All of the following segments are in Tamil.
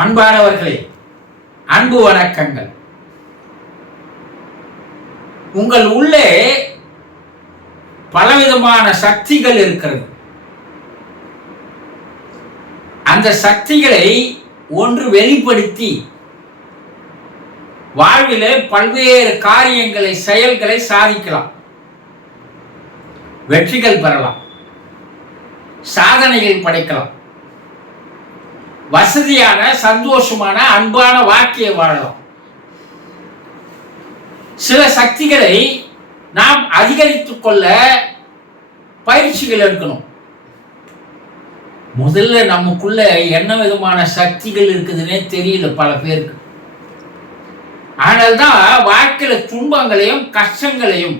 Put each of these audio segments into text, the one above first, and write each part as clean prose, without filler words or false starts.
அன்பானவர்களே, அன்பு வணக்கங்கள். உங்கள் உள்ளே பலவிதமான சக்திகள் இருக்கிறது. அந்த சக்திகளை ஒன்று வெளிப்படுத்தி வாழ்விலே பல்வேறு காரியங்களை, செயல்களை சாதிக்கலாம், வெற்றிகள் பெறலாம், சாதனைகள் படைக்கலாம், வசதியான, சந்தோஷமான, அன்பான வாழ்க்கையை வாழலாம். சில சக்திகளை நாம் அதிகரித்துக் கொள்ள பயிற்சிகள் எடுக்கணும். முதல்ல நமக்குள்ள என்ன விதமான சக்திகள் இருக்குதுன்னே தெரியல பல பேருக்கு. ஆனால்தான் வாழ்க்கையில துன்பங்களையும் கஷ்டங்களையும்,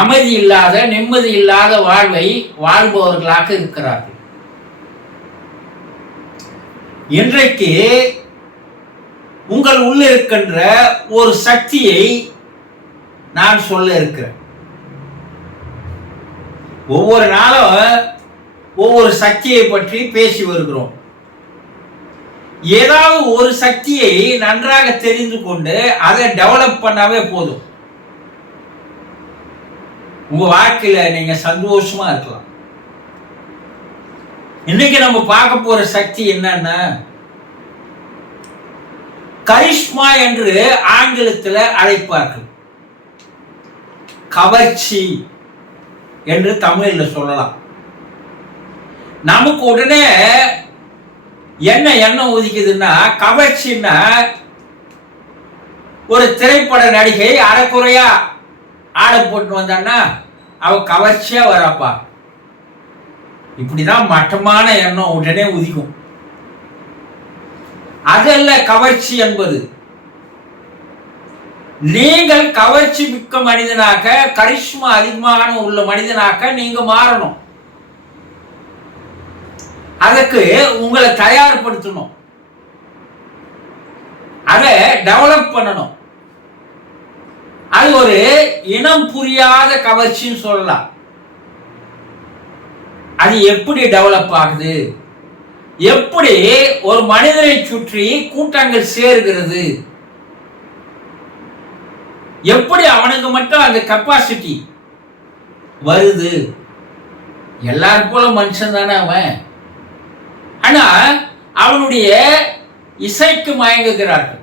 அமைதி இல்லாத, நிம்மதி இல்லாத வாழ்வை வாழ்பவர்களாக இருக்கிறார்கள். இன்றைக்கு உங்கள் உள்ள இருக்கின்ற ஒரு சக்தியை நான் சொல்ல இருக்கிறேன். ஒவ்வொரு நாளும் ஒவ்வொரு சக்தியை பற்றி பேசி வருகிறோம். ஏதாவது ஒரு சக்தியை நன்றாக தெரிந்து கொண்டு அதை டெவலப் பண்ணாவே போதும். உங்க வாழ்க்கையில நீங்க சந்தோஷமா இருக்கலாம். இன்னைக்கு நம்ம பார்க்க போற சக்தி என்னன்னா, கரிஷ்மா என்று ஆங்கிலத்தில் அழைப்பார்கள். கவர்ச்சி என்று தமிழில் சொல்லலாம். நமக்கு உடனே என்ன எண்ணம் உதிக்குதுன்னா, கவர்ச்சின்னா ஒரு திரைப்பட நடிகை அரைக்குறையா ஆடை போட்டு வந்தான்னா அவ கவர்ச்சியா வரப்பா, இப்படிதான் மட்டமான எண்ணம் உடனே உதிக்கும். அதல்ல கவர்ச்சி என்பது. நீங்கள் கவர்ச்சி மிக்க மனிதனாக, கரிஷ்மா அதிகமான உள்ள மனிதனாக நீங்க மாறணும். அதற்கு உங்களை தயார்படுத்தணும், அதை டெவலப் பண்ணணும். அது ஒரு இனம் புரியாத கவர்ச்சின்னு சொல்லலாம். அது எப்படி டெவலப் ஆகுது, எப்படி ஒரு மனிதனை சுற்றி கூட்டங்கள் சேருகிறது, எப்படி அவனுக்கு மட்டும் அந்த கெப்பாசிட்டி வருது. எல்லாரும் போல மனுஷன் தானே அவன். ஆனா அவனுடைய இசைக்கு மயங்குகிறார்கள்,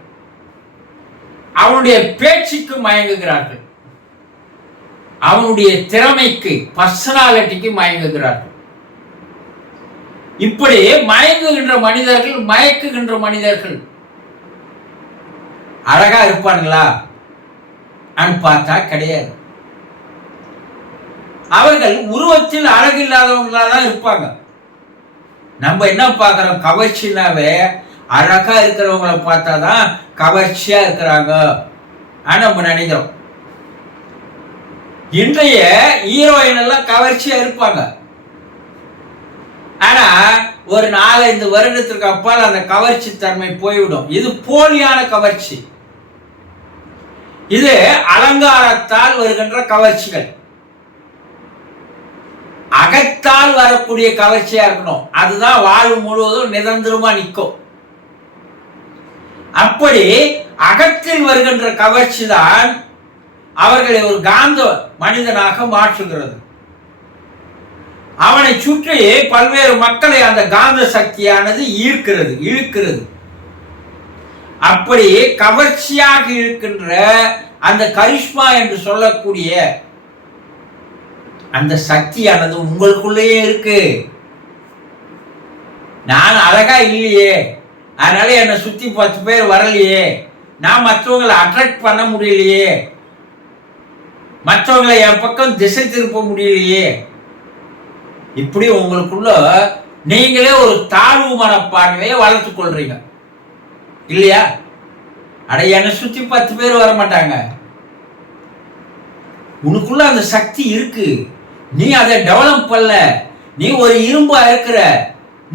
அவனுடைய பேச்சுக்கு மயங்குகிறார்கள், அவனுடைய திறமைக்கு, பர்சனாலிட்டிக்கு மயங்குகிறார்கள். இப்படி மயங்குகின்ற மனிதர்கள், மயக்குகின்ற மனிதர்கள் அழகா இருப்பானுங்களா பார்த்தா கிடையாது. அவர்கள் உருவத்தில் அழகு இல்லாதவங்களா தான் இருப்பாங்க. நம்ம என்ன பார்க்கிறோம், கவர்ச்சினாவே அழகா இருக்கிறவங்களை பார்த்தாதான் கவர்ச்சியா இருக்கிறாங்க நம்ம நினைக்கிறோம். இன்றைய ஹீரோயின் எல்லாம் கவர்ச்சியா இருப்பாங்க. ஆனா ஒரு 4-5 வருடத்திற்கு அப்பால் அந்த கவர்ச்சி தன்மை போய்விடும். இது போலியான கவர்ச்சி. இது அலங்காரத்தால் வருகின்ற கவர்ச்சிகள். அகத்தால் வரக்கூடிய கவர்ச்சியா இருக்கணும். அதுதான் வாழ்வு முழுவதும் நிரந்தரமா நிற்கும். அப்படி அகத்தில் வருகின்ற கவர்ச்சி தான் அவர்களை ஒரு காந்த மனிதனாக மாற்றுகிறது. அவனை சுற்றி பல்வேறு மக்களை அந்த காந்த சக்தியானது ஈர்க்கிறது, இழுக்கிறது. அப்படி கவர்ச்சியாக இருக்கின்ற அந்த கரிஷ்மா என்று சொல்லக்கூடிய அந்த சக்தியானது உங்களுக்குள்ளேயே இருக்கு. நான் அழகா இல்லையே, அதனால என்னை சுத்தி 10 பேர் வரலையே, நான் மற்றவங்களை அட்ராக்ட் பண்ண முடியலையே, மற்றவங்களை என் பக்கம் திசை திருப்ப முடியலையே, இப்படி உங்களுக்குள்ள நீங்களே ஒரு தாழ்வு மனப்பான்மையை வளர்த்துக் கொள்றீங்க இல்லையா? அட, என்னை சுத்தி 10 பேர் வர மாட்டாங்க. உனக்குள்ள அந்த சக்தி இருக்கு, நீ அதை டெவலப் பண்ணல. நீ ஒரு இரும்பா இருக்கிற,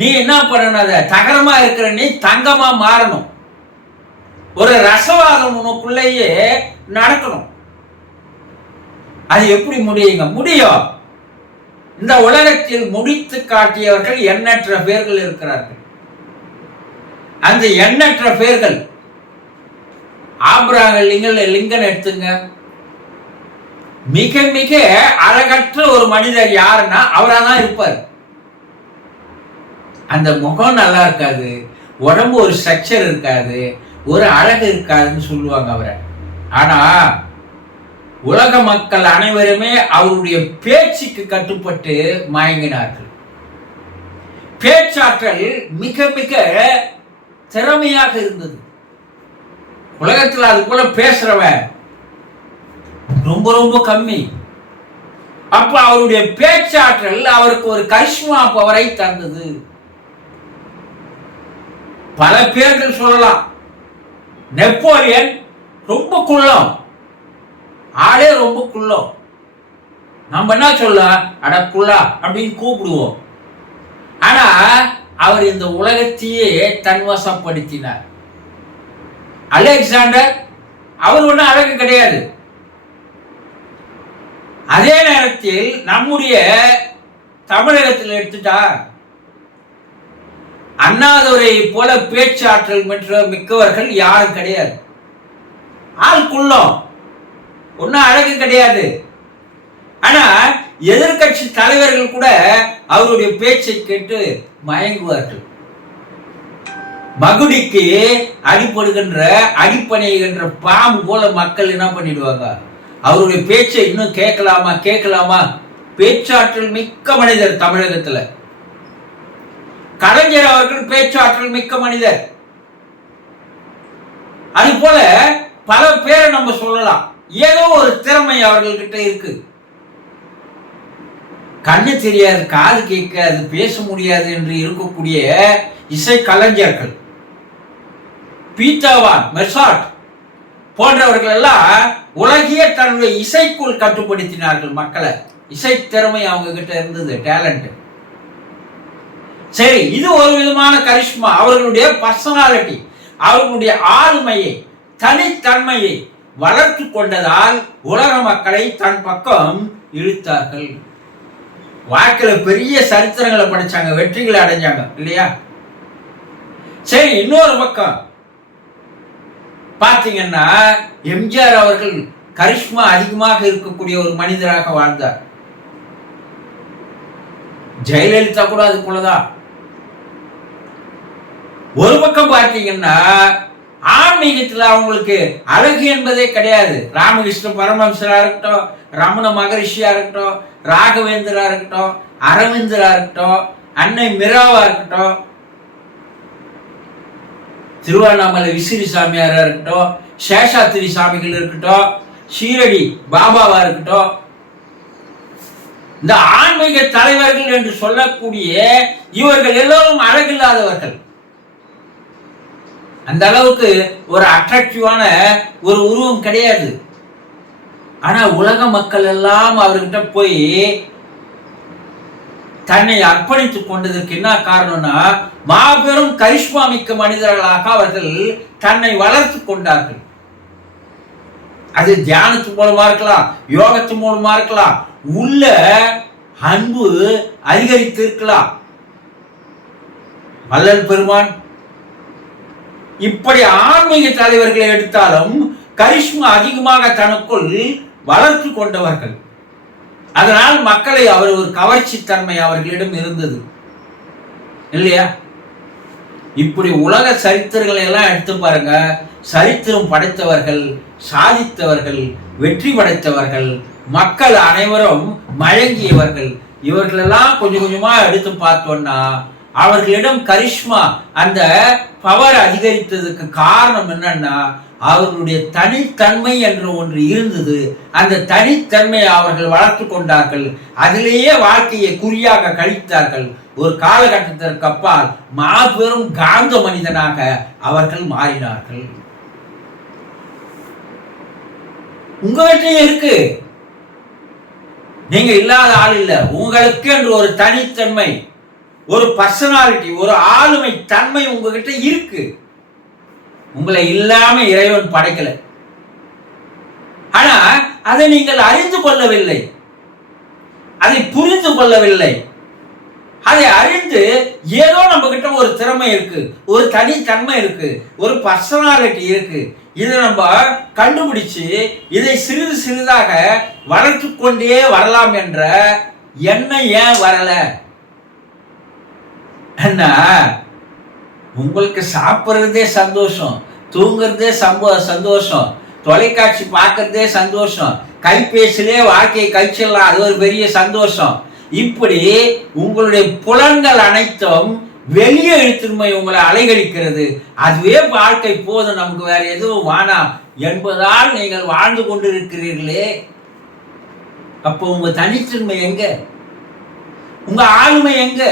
நீ என்ன பண்ணணும், அதை தகரமா இருக்கிற நீ தங்கமா மாறணும். ஒரு ரசவாதம் உனக்குள்ளேயே நடக்கணும். அது எப்படி முடியுங்க? முடியும். இந்த உலகத்தில் முடித்து காட்டியவர்கள் எண்ணற்ற பேர்கள் இருக்கிறார்கள். அந்த எண்ணற்ற பேர்கள். ஆபிரகாம் லிங்கன் எடுத்துங்க, மிக மிக அழகற்ற ஒரு மனிதர் யாருன்னா அவரா தான் இருப்பார். அந்த முகம் நல்லா இருக்காது, உடம்பு ஒரு ஸ்ட்ரக்சர் இருக்காது, ஒரு அழகு இருக்காதுன்னு சொல்லுவாங்க அவரை. ஆனா உலக மக்கள் அனைவருமே அவருடைய பேச்சுக்கு கட்டுப்பட்டு மயங்கினார்கள். பேச்சாற்றல் மிக மிக திறமையாக இருந்தது. உலகத்தில் அது போல பேசுறவன் ரொம்ப ரொம்ப கம்மி. அப்ப அவருடைய பேச்சாற்றல் அவருக்கு ஒரு கரிஷ்மா பவரை தந்தது. பல பேர்கள் சொல்லலாம். நெப்போலியன் ரொம்ப குள்ளம், ஆளே ரொம்ப குள்ளம். நம்ம என்ன சொல்ல, அட குள்ளா அப்படின்னு கூப்பிடுவோம். ஆனா அவர் இந்த உலகத்தையே தன்வசப்படுத்தினார். அலெக்சாண்டர் அவர் ஒன்றும் அழகு கிடையாது. அதே நேரத்தில் நம்முடைய தமிழகத்தில் எடுத்துட்டா அண்ணாதுரை போல பேச்சாற்றல் மிக்கவர்கள் யாரும் கிடையாது. ஆள் குள்ளம், ஒன்னும் அழகு கிடையாது. ஆனா எதிர்கட்சி தலைவர்கள் கூட அவருடைய பேச்சை கேட்டு மயங்குவார்கள். மகுடிக்கு அடிப்படுகின்ற அடிப்பணிகின்ற பாம்பு போல மக்கள் என்ன பண்ணிடுவாங்க, அவருடைய பேச்சை இன்னும் கேட்கலாமா கேட்கலாமா. பேச்சாற்றல் மிக்க மனிதர் தமிழகத்துல. கலைஞர் அவர்கள் பேச்சாற்றல் மிக்க மனிதர். அது போல பல பேரை நம்ம சொல்லலாம். ஏதோ ஒரு திறமை அவர்கள்கிட்ட இருக்கு. கண்ணு தெரியாது, காது கேட்காது, பேச முடியாது என்று இருக்கக்கூடிய இசை கலைஞர்கள், பீத்தாவான், மெசாட் போன்றவர்கள் எல்லாம் உலகிய தன்னுடைய இசைக்குள் கட்டுப்படுத்தினார்கள் மக்களை. இசை திறமை அவங்க கிட்ட இருந்தது, டேலண்ட். சரி, இது ஒரு விதமான கரிஷ்மா. அவர்களுடைய பர்சனாலிட்டி, அவர்களுடைய ஆளுமையை, தனித்தன்மையை வளர்த்து கொண்டதால் உலக மக்களை தன் பக்கம் இழுத்தார்கள். வாழ்க்கையில பெரிய சரித்திரங்களை படிச்சாங்க, வெற்றிகளை அடைஞ்சாங்க இல்லையா? சரி, இன்னொரு பக்கம் பாத்தீங்கன்னா எம்ஜிஆர் அவர்கள் கரிஷ்மா அதிகமாக இருக்கக்கூடிய ஒரு மனிதராக வாழ்ந்தார். ஜெயலலிதா கூட அது போலதான். ஒரு பக்கம் பார்த்தீங்கன்னா ஆன்மீகத்துல அவங்களுக்கு அழகு என்பதே கிடையாது. ராமகிருஷ்ண பரமஹம்சரா இருக்கட்டும், ரமண மகரிஷியா இருக்கட்டும், ராகவேந்திரா இருக்கட்டும், அரவிந்தரா இருக்கட்டும், அன்னை மிராவா இருக்கட்டும், திருவண்ணாமலை விசிறி சாமியாரா இருக்கட்டும், சேஷாத்திரி சாமிகள் இருக்கட்டும், ஷீரடி பாபாவா இருக்கட்டும், இந்த ஆன்மீக தலைவர்கள் என்று சொல்லக்கூடிய இவர்கள் எல்லோரும் அழகில்லாதவர்கள். அந்த அளவுக்கு ஒரு அட்ராக்டிவான ஒரு உருவம் கிடையாது. ஆனா உலக மக்கள் எல்லாம் அவர்கிட்ட போய் தன்னை அர்ப்பணித்துக் கொண்டதற்கு என்ன காரணம்னா, மாபெரும் கரிஷ்மா மிக்க மனிதர்களாக அவர்கள் தன்னை வளர்த்து கொண்டார்கள். அது தியானத்து மூலமா இருக்கலாம், யோகத்து மூலமா இருக்கலாம், உள்ள அன்பு அதிகரித்து இருக்கலாம். வள்ளல் பெருமான் இப்படி ஆன்மீக தலைவர்களை எடுத்தாலும் கரிஷ்மா அதிகமாக தனக்குள் வளர்த்து கொண்டவர்கள். அதனால் மக்களை அவர் ஒரு கவர்ச்சி தன்மை அவர்களிடம் இருந்தது இல்லையா? இப்படி உலக சரித்திரங்களை எல்லாம் எடுத்து பாருங்க. சரித்திரம் படைத்தவர்கள், சாதித்தவர்கள், வெற்றி படைத்தவர்கள், மக்கள் அனைவரும் மயங்கியவர்கள். இவர்களெல்லாம் கொஞ்சம் கொஞ்சமா எடுத்து பார்த்தோம்னா அவர்களிடம் கரிஷ்மா, அந்த பவர் அதிகரித்ததுக்கு காரணம் என்னன்னா அவர்களுடைய தனித்தன்மை என்று ஒன்று இருந்தது. அந்த தனித்தன்மையை அவர்கள் வளர்த்து கொண்டார்கள். அதிலேயே வாழ்க்கையை குறியாக கழித்தார்கள். ஒரு காலகட்டத்திற்கு அப்பால் மாபெரும் காந்த மனிதனாக அவர்கள் மாறினார்கள். உங்ககிட்ட இருக்கு, நீங்க இல்லாத ஆள் இல்ல. உங்களுக்கு என்று ஒரு தனித்தன்மை, ஒரு பர்சனாலிட்டி, ஒரு ஆளுமை தன்மை உங்ககிட்ட இருக்கு. உங்களை இல்லாம இறைவன் படைக்கல. ஆனா அதை நீங்கள் அறிந்து கொள்ளவில்லை, அதை புரிந்து கொள்ளவில்லை. அதை அறிந்து ஏதோ நம்ம கிட்ட ஒரு திறமை இருக்கு, ஒரு தனித்தன்மை இருக்கு, ஒரு பர்சனாலிட்டி இருக்கு, இதை நம்ம கண்டுபிடிச்சு இதை சிறிது சிறிதாக வளர்த்து கொண்டே வரலாம் என்ற எண்ணம் ஏன் வரல? என்ன, உங்களுக்கு சாப்பிட்றதே சந்தோஷம், தூங்குறதே சந்தோஷம், தொலைக்காட்சி பார்க்கறதே சந்தோஷம், கைபேசிலே வாழ்க்கையை கழிச்சிடலாம், அது ஒரு பெரிய சந்தோஷம். இப்படி உங்களுடைய புலன்கள் அனைத்தும் வெளியே இழுத்துமை உங்களை அலைகழிக்கிறது. அதுவே வாழ்க்கை போதும், நமக்கு வேற எதுவும் வேணாம் என்பதால் நீங்கள் வாழ்ந்து கொண்டிருக்கிறீர்களே. அப்போ உங்க தனித்தன்மை எங்க? உங்க ஆளுமை எங்க?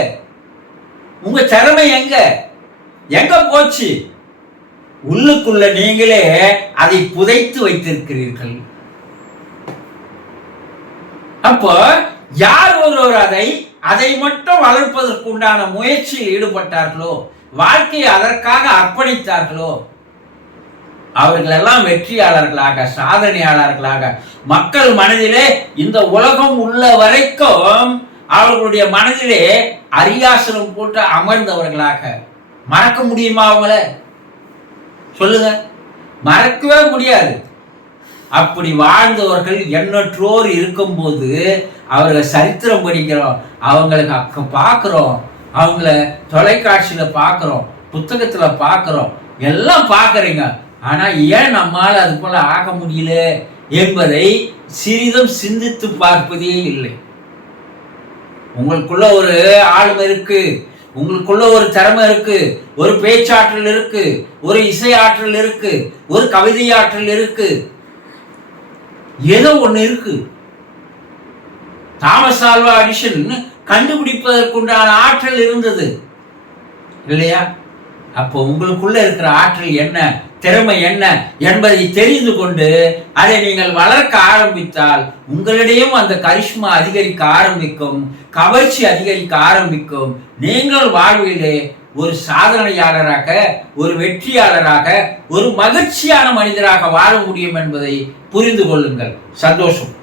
உங்க திறமை எங்க? எங்க போச்சு? உள்ளுக்குள்ள நீங்களே அதை புதைத்து வைத்திருக்கிறீர்கள். அப்போ யார் ஒருவர் அதை மட்டும் வளர்ப்பதற்கு உண்டான முயற்சியில் ஈடுபட்டார்களோ, வாழ்க்கையை அதற்காக அர்ப்பணித்தார்களோ, அவர்கள் எல்லாம் வெற்றியாளர்களாக, சாதனையாளர்களாக, மக்கள் மனதிலே இந்த உலகம் உள்ள வரைக்கும் அவர்களுடைய மனதிலே அரியாசனம் போட்டு அமர்ந்தவர்களாக. மறக்க முடியுமா அவங்கள? சொல்லுங்க, மறக்கவே முடியாது. அப்படி வாழ்ந்தவர்கள் எண்ணற்றோர் இருக்கும்போது அவர்கள் சரித்திரம் படிக்கிறோம், அவங்களுக்கு பார்க்குறோம், அவங்கள தொலைக்காட்சியில பார்க்குறோம், புத்தகத்துல பார்க்குறோம், எல்லாம் பார்க்குறீங்க. ஆனா ஏன் நம்மால அது போல ஆக முடியல என்பதை சிறிதும் சிந்தித்து பார்ப்பதே இல்லை. உங்களுக்குள்ள ஒரு ஆளுமை இருக்கு, உங்களுக்குள்ள ஒரு திறமை இருக்கு, ஒரு பேச்சாற்றல் இருக்கு, ஒரு இசை ஆற்றல் இருக்கு, ஒரு கவிதை ஆற்றல் இருக்கு, ஏதோ ஒண்ணு இருக்கு. தாமஸ் ஆல்வா எடிசன் கண்டுபிடிப்பதற்குண்டான ஆற்றல் இருந்தது இல்லையா? அப்போ உங்களுக்குள்ள இருக்கிற ஆற்றல் என்ன, திறமை என்ன என்பதை தெரிந்து கொண்டு அதை நீங்கள் வளர்க்க ஆரம்பித்தால் உங்களிடையும் அந்த கரிஷ்மா அதிகரிக்க ஆரம்பிக்கும், கவர்ச்சி அதிகரிக்க ஆரம்பிக்கும். நீங்கள் வாழ்விலே ஒரு சாதனையாளராக, ஒரு வெற்றியாளராக, ஒரு மகிழ்ச்சியான மனிதராக வாழ முடியும் என்பதை புரிந்து கொள்ளுங்கள். சந்தோஷம்.